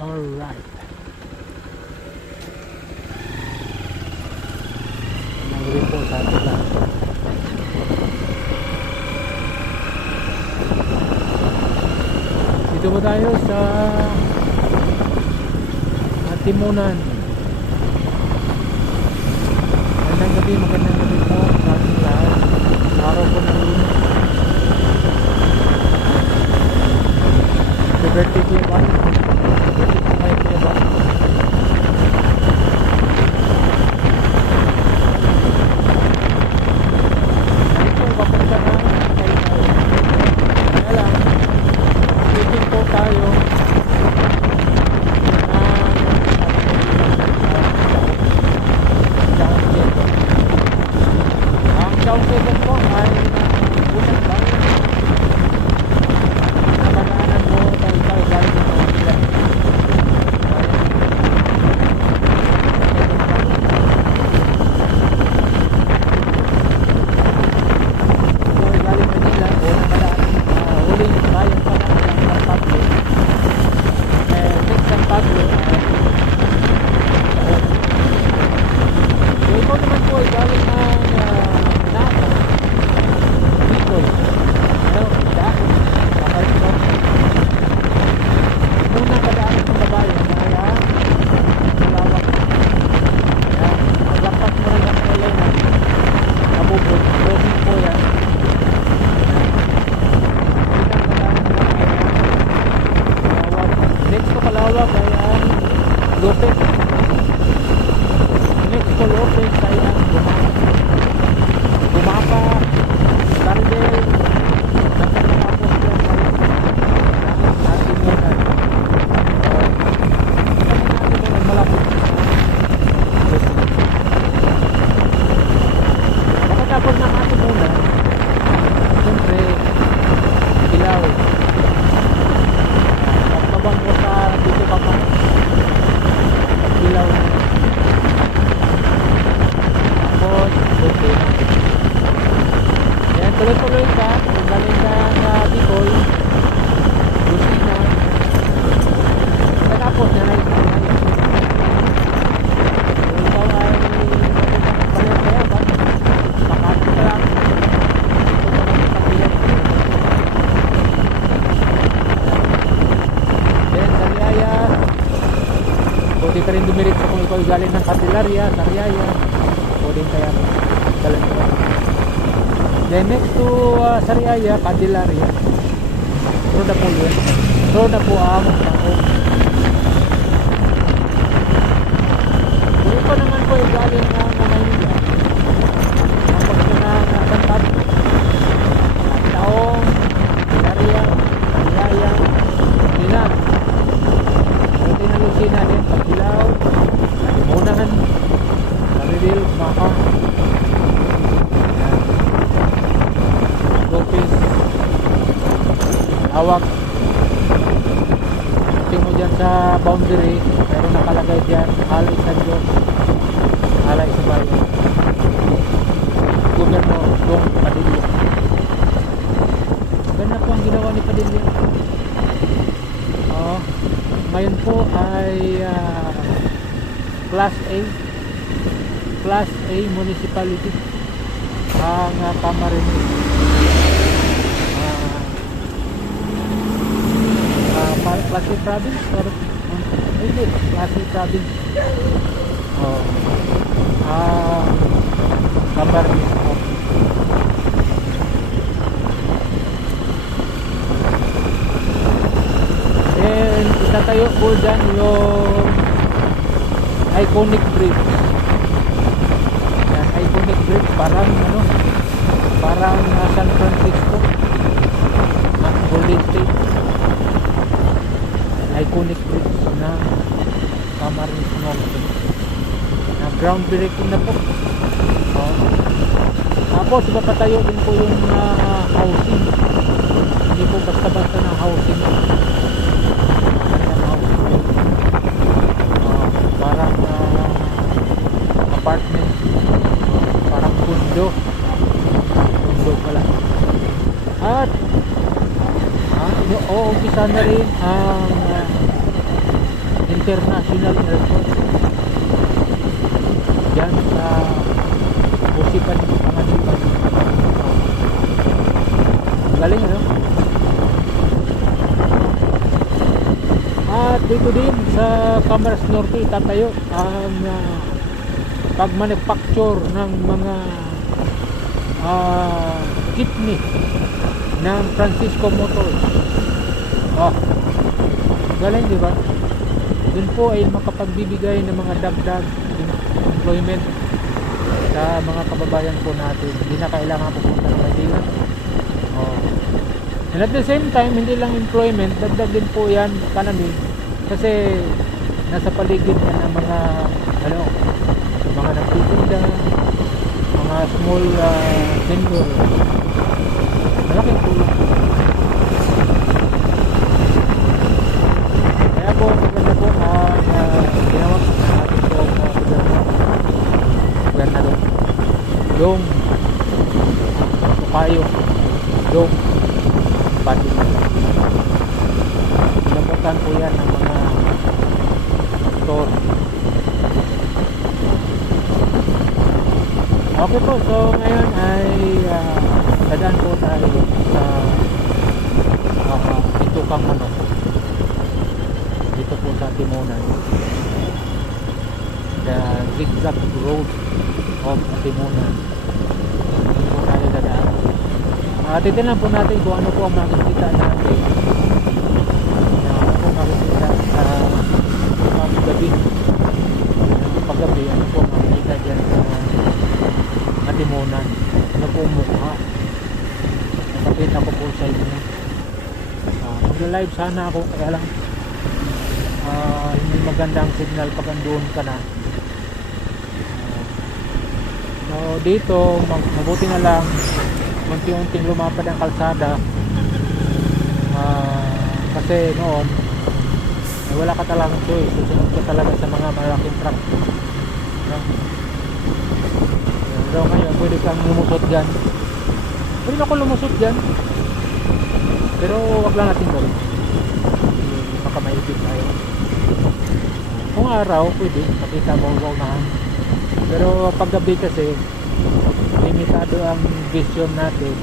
Alright. Nag-rin po sa atin lang. Dito po tayo sa Timunan. Magandang gabi po sa ating lahat. Araw po ng Lunes. Happy birthday to you, Juan. Birthday po kayo, Kuya Juan. Dito, papunta na kay kaya lang, waiting po tayo ang down payment po ay unang bayan. Nakanaanan mo tayo galing ng mga ilan. Galing Manila o nakanaanan huling bayan pa na ng Pablo. Next ang Pablo so ikaw naman po ay galing ng Napa, Bicol, dahil Makalito. Muna kadaanan ng babayan ay malawak. Maglapas mo rin ang Elena, Kabubog, Robin po yan. Unang kadaanan ng malawak. Next to kalawak ay ang Lopez. Next to Lopez ay ang Gumapa, Cardel, tapos yan sa Timunan. Timunan malapit makatapos ng Timunan, siyempre Ilaw. Pagkabang ko sa dito pa pa Ilaw. Okay. Yan, tuloy-tuloy ka. Kung galing ka ng Bicol, Lucina, tapos na rin. Kung ikaw ay balik kaya ba? Makati ka lang. Then, Sariaya. Pwede ka rin dumiritso kung ikaw ay galing ng Candelaria, Sariaya. Pwede kaya talaga. Then next to Sariaya, Candelaria. Roda po yun. Roda po ang tao. Kung ito naman po ay galing ng Maynila. Ang pagsunang Bantab, Taong, Candelaria, Candelaria, Linan. Pwede na Lucina din, Pagdilaw, Timunan, Caridel, Maka, Lopez, Awag. Tingin mo dyan sa boundary, pero nakalagay dyan Alay San Diyos, Alay sa bayan, Gobyerno Dong Padilla. Ganda po ang ginawa ni Padilla. Ngayon po ay Class A municipality ang Camarines. Class A province or hindi, Class A province. Camarines. Then itatayo po dyan yung iconic bridge. Iconic bridge, parang San Francisco, Golden State. Iconic bridge na Camarines Norte na ground breaking na po. Tapos ipapatayo din po yung housing. Hindi po basta-basta ng housing. Parang apartment, parang condo pala. At umpisa na rin ang International Airport. Diyan sa Usipan, Panganiban. Galing, ano? At dito din sa Camarines Norte itatayo ang pag-manufacture ng mga jeepney ng Francisco Motors. Galing, di ba? Dun po ay makapagbibigay ng mga dagdag employment sa mga kababayan po natin. Hindi na kailangan pupunta ng Manila. And at the same time, hindi lang employment, dagdag din po yan economy, kasi nasa paligid yan ng mga mga nagtitinda, mga small vendor. Malaking tulong. Kaya po maganda po ang ginawa ng ating po gobernador yung Tukayo yung pati nabutan po yan ng mga store. Okay po, so ngayon ay dadaan po tayo sa Itukang Manok dito po sa Timonan, the zigzag road of Timonan. Dito po tayo dadaan. Titignan po natin kung ano po ang makikita natin, ano po makikita sa paggabi, ano po makikita dyan sa Timonan, ano po mukha. Nakapita ko po sa inyo. Mag-live sana ako, kaya lang hindi magandang signal pag andun ka na. So dito mabuti na lang unti-unting lumapad ang kalsada, kasi noon wala ka talagang choice, susunod ka talaga sa mga malaking truck, no? So ngayon pwede kang lumusot dyan, pwede ako lumusot dyan, pero wag lang natin gawin, baka maipit tayo. Kung araw pwede, makita mo unahan, pero pag gabi kasi limitado ang vision natin,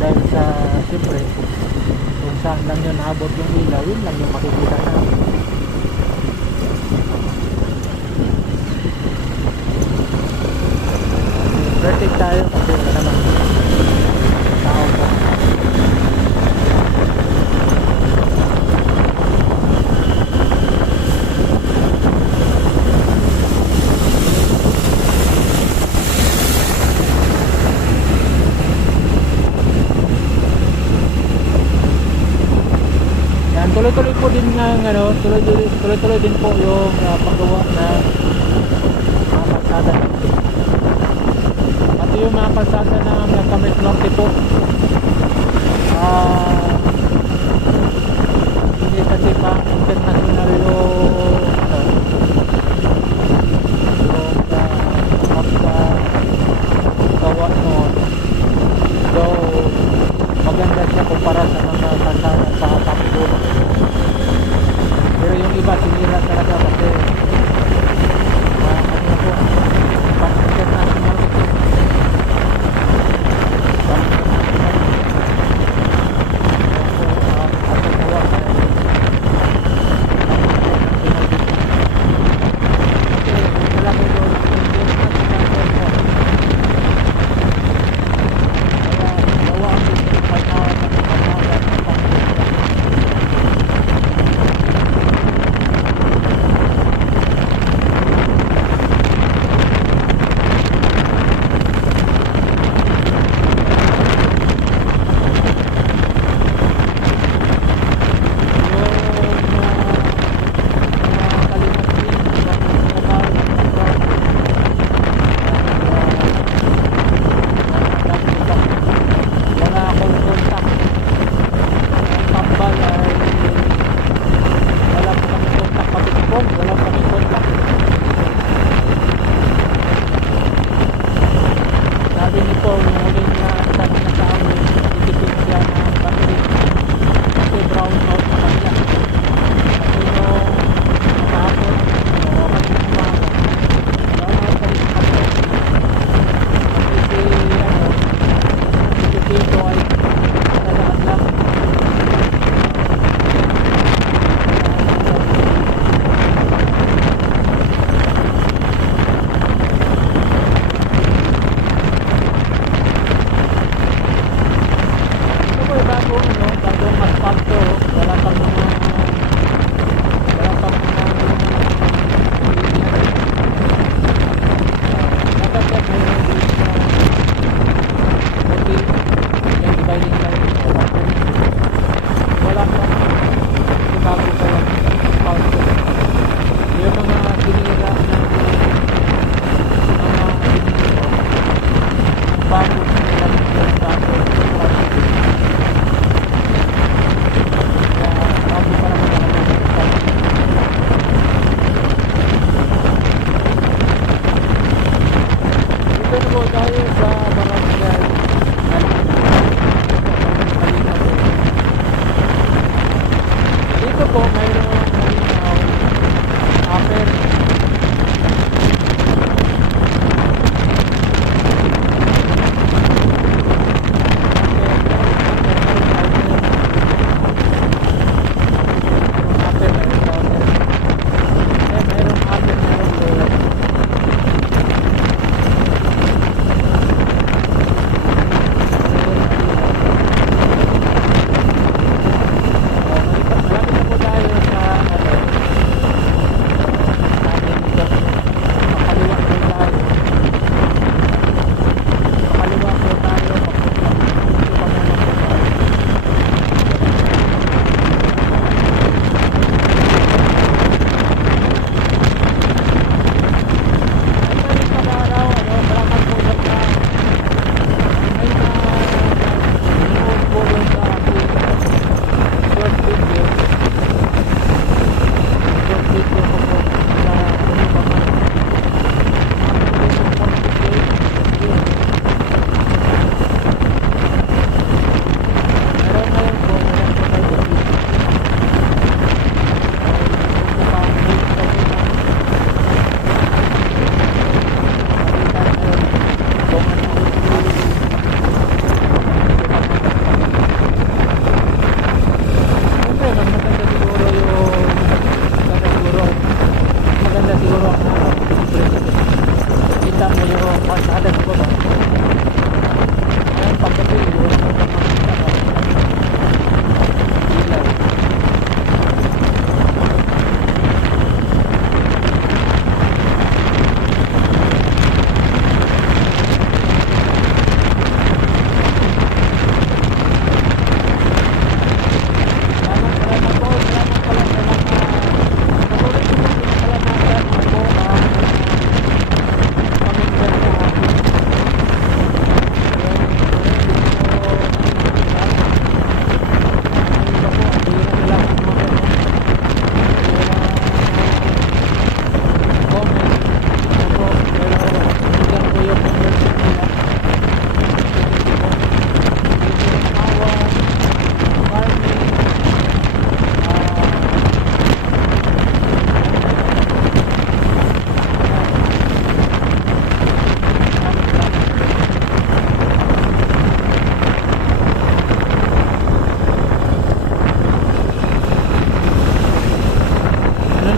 dahil sa siyempre kung saan lang yun naabot yung ilaw, yun lang yung makikita natin. Vertic tayo kasi wala naman tao po. Tuloy-tuloy po din ng tuloy-tuloy din po yung paggawa ng mga kalsada natin. Pati yung mga kalsada ng Camarines Norte po, hindi kasi pa international yung paggawa noon. So maganda siya kumpara sa mga kalsada sa Tapos. Pero yung iba sinira talaga kasi ano po, pan-international ito.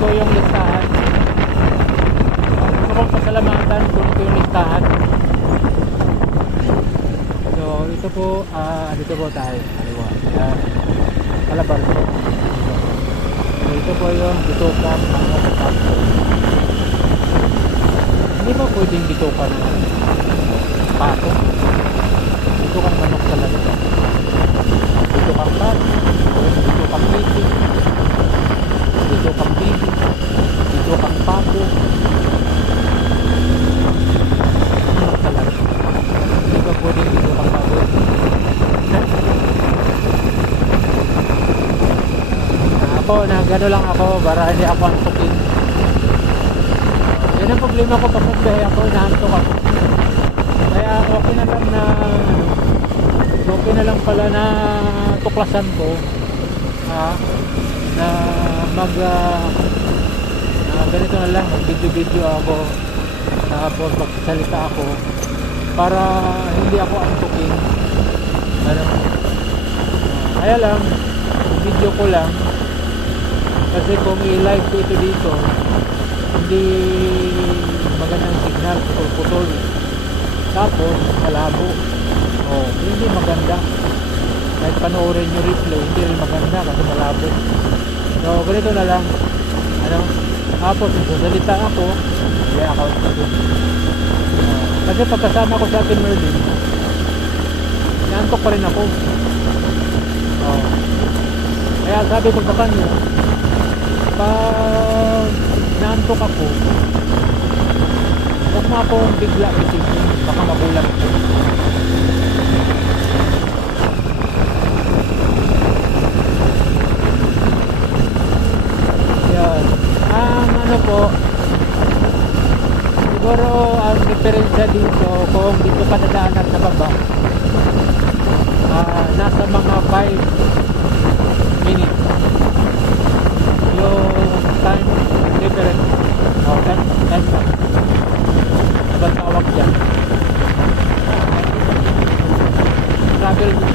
ko yung listahan. Gusto kong pasalamatan, kunin ko yung listahan. So ito po, dito po tayo kaliwa, Calabar po. So ito po yung bitukan ng pato. Hindi ba pwedeng bitukan ng pato? Bitukan manok talaga ito. Bitukang pato, bitukang piti, bitukang bibi, bitukang pato. Manok talaga. Hindi ba pwedeng bitukang pato? Ako, gano lang ako para hindi ako antukin. Yan ang problema ko pag nagbiyahe ako, inaantok ako. Kaya okay na lang na okay na lang pala na tuklasan ko na mag ganito na lang, mag video ako, tapos magsalita ako para hindi ako antukin. Kaya lang video ko lang kasi kung i-live ko ito dito hindi magandang signal, putol-putol, tapos malabo, hindi maganda. Kahit panoorin nyo replay, hindi rin maganda kasi malabo. So ganito na lang, tapos nagsasalita ako, may account ko dun. Kasi pagkasama ko sa akin Merlin, naantok pa rin ako. Kaya sabi ko sa kanya, pag naantok ako, huwag mo akong bigla isipin, baka mabulag ko. Yan. Ang po, siguro ang diferensya dito, kung dito ka nadaanan sa baba, nasa mga 5 minutes yung time difference, time lang. Ano ba tawag dyan? Travel time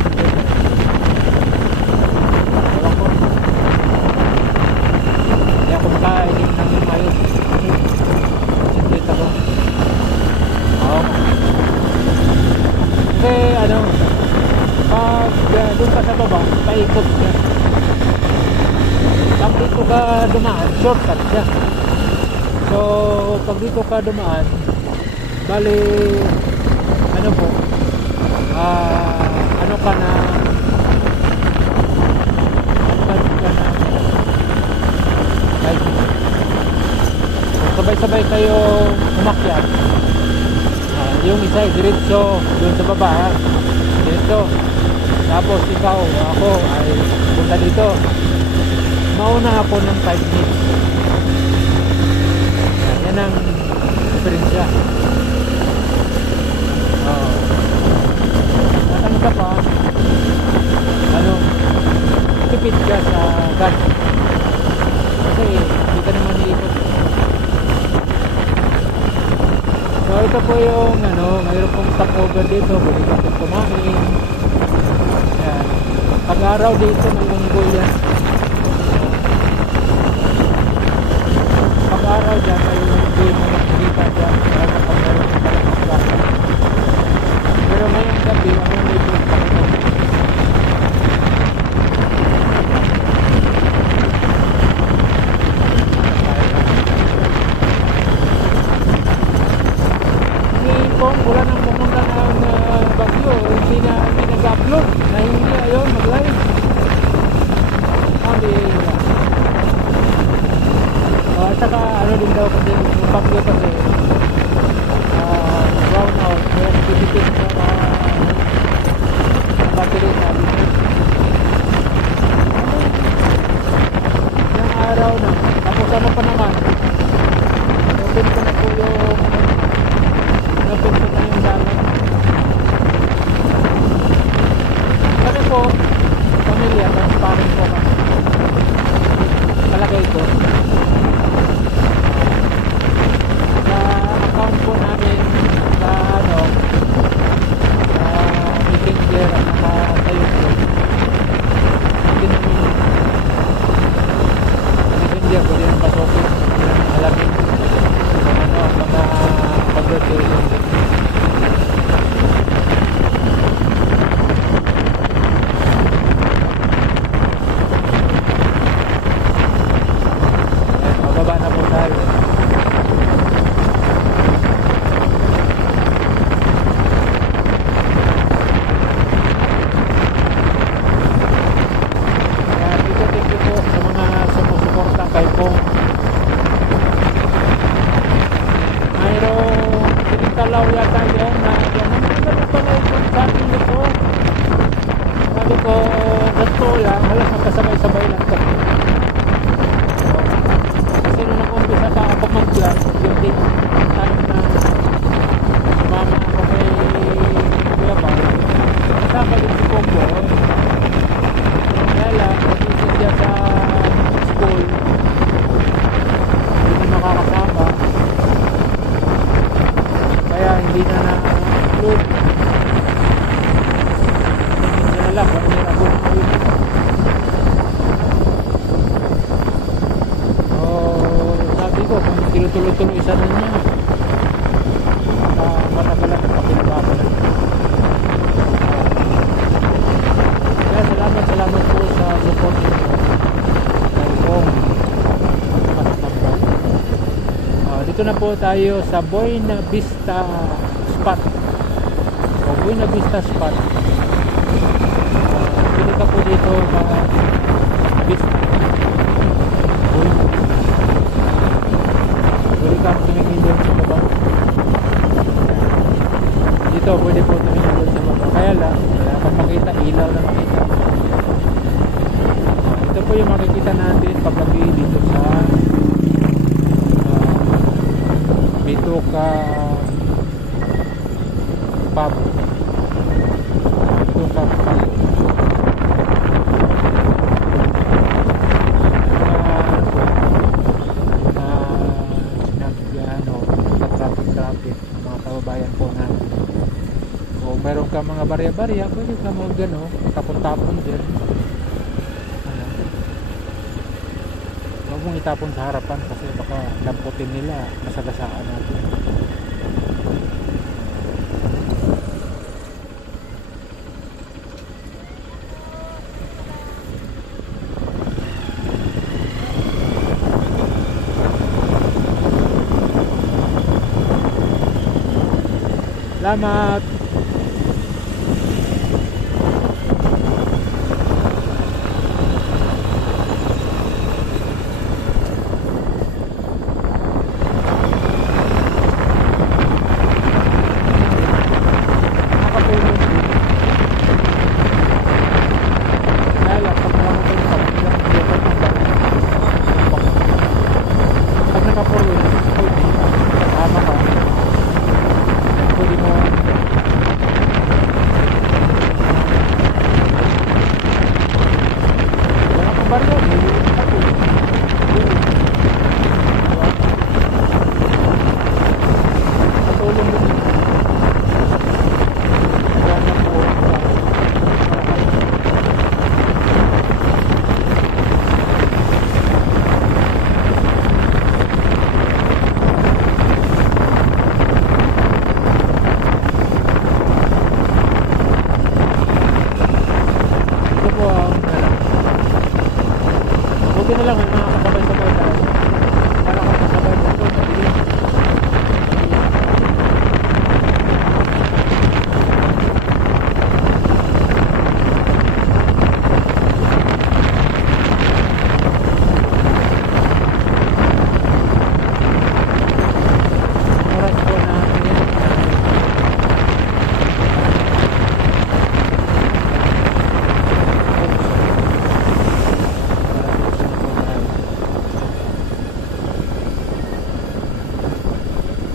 difference. Ewan ko. Kaya kung kainin ng ayos, concentrate ako. Kasi pag doon ka sa baba, paikot siya. Pag dito ka dumaan, shortcut siya. So pag dito ka dumaan, bali po, ka na sabay-sabay kayo umakyat. Yung isa diretso doon sa baba, diretso. Tapos ikaw, ako ay punta dito. Mauna ako ng 5 minutes. Yan ang diferensya. At ka pa, tipid ka sa gas. Kasi hindi ka naman iikot. So ito po yung mayroon pong stopover dito, pwede ka pong kumain. Yan. Pag-araw dito may unggoy yan. Pag-araw dyan may unggoy mo nakikita dyan kapag meron yung malaking gas. Pero ngayong gabi ang medyo pakita. Wala nang pumunta ng bagyo, hindi nag-upload, nahingi ayun mag-live. At saka din daw kasi yung bagyo kasi brown out, kaya nagtitipid sa halos magkasabay-sabay lang kami. Kasi nung nag-umpisa pa ako mag-vlog, yung time na sumama ako kay Kuya Bar, kasama din si Combo. Kaya lang, nag-isip siya sa school, hindi na makakasama. Kaya hindi na na-upload. Kaya lang, kung may nabot ko yun. Sabi ko, kung tinutuloy-tuloy isa na niya, matagalan at kapinabakalan. Kaya salamat po sa support nito. Dahil kong kasama. Dito na po tayo sa Buena Vista Spot. Buena Vista Spot. Pinita po dito mga Vista. Pwede ka tumingin doon sa baba. Dito pwede po tumingin doon sa baba. Kaya lang, wala kang makita, ilaw na makita. Ito po yung makikita natin paggabi dito sa Bituka Pub. Bituka Pub. Traffic mga kababayan po natin. Kung meron ka mga barya-barya, pwede ka mag tapon-tapon dyan. Huwag mong itapon sa harapan kasi baka lamputin nila, masagasaan natin. Salamat. Buti na lang may mga kasabay-sabay tayo. Para kung kasabay mo ito, madilim. Oras po natin.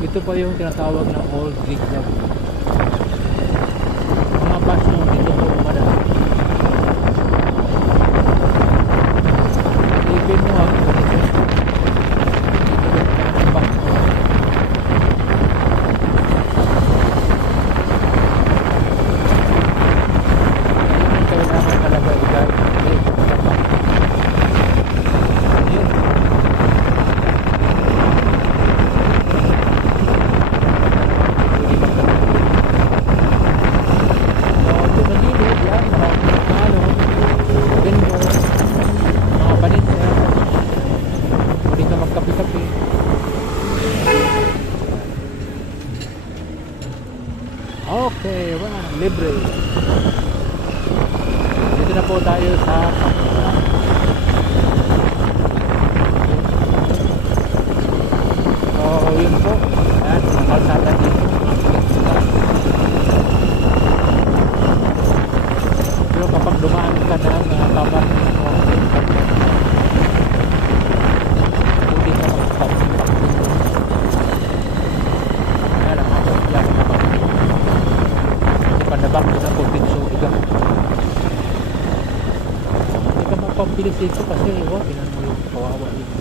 Ito pa yung tinatawag na Old Greek Club. Mga bus nyo dito po madami. Ipin mo ang ganito. Bus mo. Ayun, kailangan talaga i-guide. Ayun. Magkape-kape. Okay, libre. Dito na po tayo sa Kapula. So, yun po. Ayan, ang kalsada dito. Pero kapag dumaan ka na, tapat pambilis dito kasi tinan mo yung kawawa dito.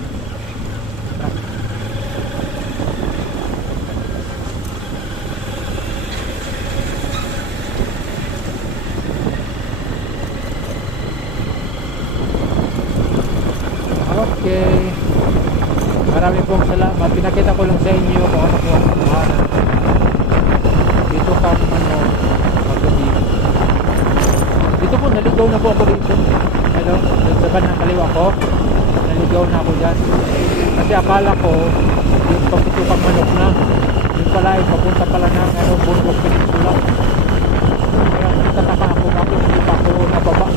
Okay. Marami pong salamat. Pinakita ko lang sa inyo kung ano po ang kuhanan. Dito kang magabi. Dito po, naligaw na po ako dito. Hello, sa bandang kaliwa ko. Naligaw na ako dyan. Kasi akala ko, yung paputukang manok na. Yung pala ay papunta pala ng Bundok Peninsula. Kaya nagtataka ako bakit hindi pa ako nababa.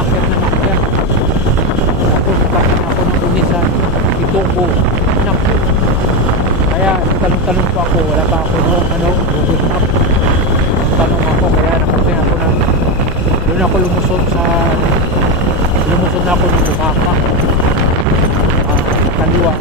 Akit na akit. Tapos pakin ako ng unisan. Ito ko. Naku. Kaya talong-talong pa ako. Wala pa ako Google Map. Tanong ako. Kaya nakating ako ng doon ako lumusod na ako ng bumaka. Kaliwa.